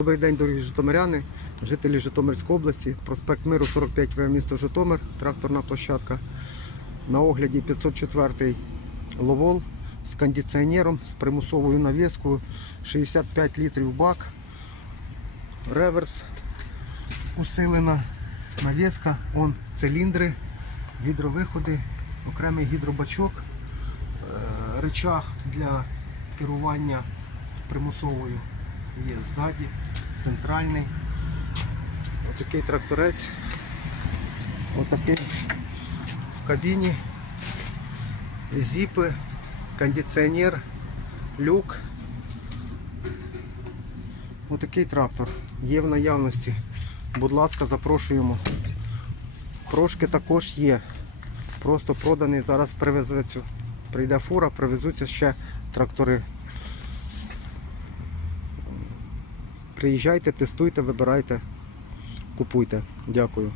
Добрий день, дорогі житомиряни, жителі Житомирської області, проспект Миру 45В, місто Житомир, тракторна площадка. На огляді 504 ловол з кондиціонером, з примусовою навіскою, 65 літрів бак, реверс, усилена навіска, он циліндри, гідровиходи, окремий гідробачок, е, рычаг для керування примусовою є ззаді, центральний. Отакий тракторець. Отакий в кабіні. Зіпи, кондиціонер, люк. Отакий трактор є в наявності. Будь ласка, запрошуємо. Прошки також є. Просто проданий, зараз привезеться. Прийде фура, привезуться ще трактори. Приїжджайте, тестуйте, вибирайте, купуйте. Дякую.